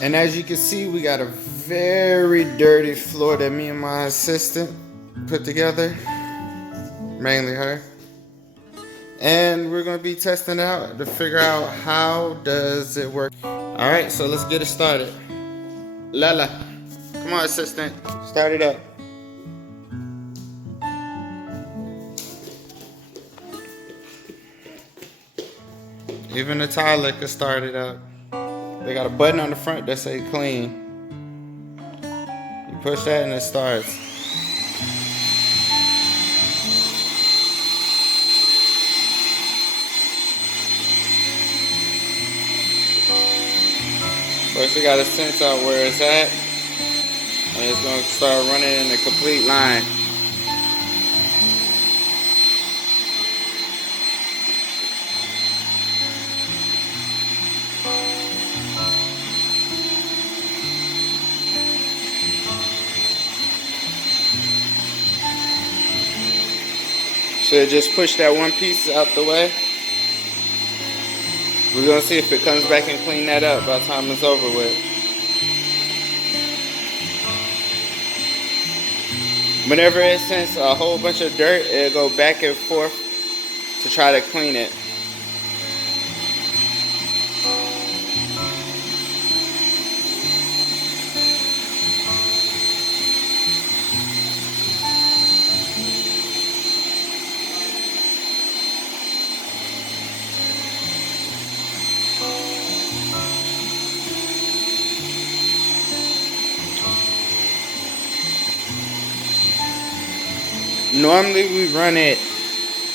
And as you can see, we got a very dirty floor that me and my assistant put together, mainly her. And we're gonna be testing out to figure out how does it work. All right, so let's get it started. Lala, come on, assistant, start it up. Even the toddler can start it up. They got a button on the front that say clean. You push that and it starts. First we gotta sense out where it's at. And it's gonna start running in a complete line. Should just push that one piece out the way. We're gonna see if it comes back and clean that up by the time it's over with. Whenever it senses a whole bunch of dirt, it'll go back and forth to try to clean it. Normally we run it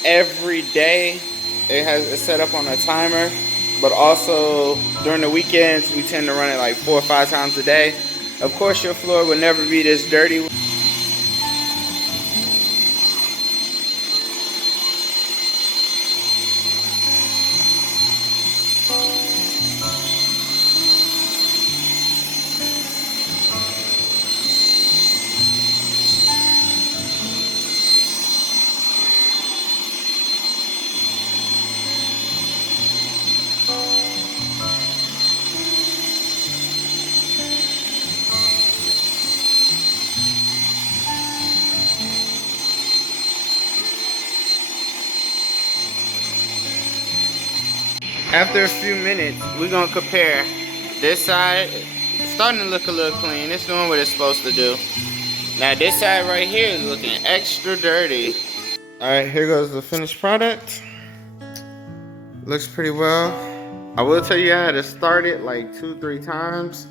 every day. It's set up on a timer, but also during the weekends we tend to run it like 4 or 5 times a day. Of course your floor will never be this dirty. After a few minutes, we're gonna compare. This side, it's starting to look a little clean. It's doing what it's supposed to do. Now this side right here is looking extra dirty. All right, here goes the finished product. Looks pretty well. I will tell you I had to start it like 2-3 times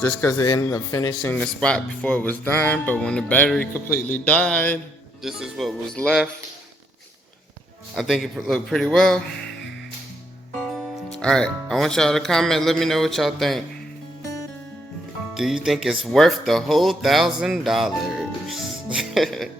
just because it ended up finishing the spot before it was done. But when the battery completely died, this is what was left. I think it looked pretty well. Alright, I want y'all to comment, let me know what y'all think. Do you think it's worth the whole $1,000?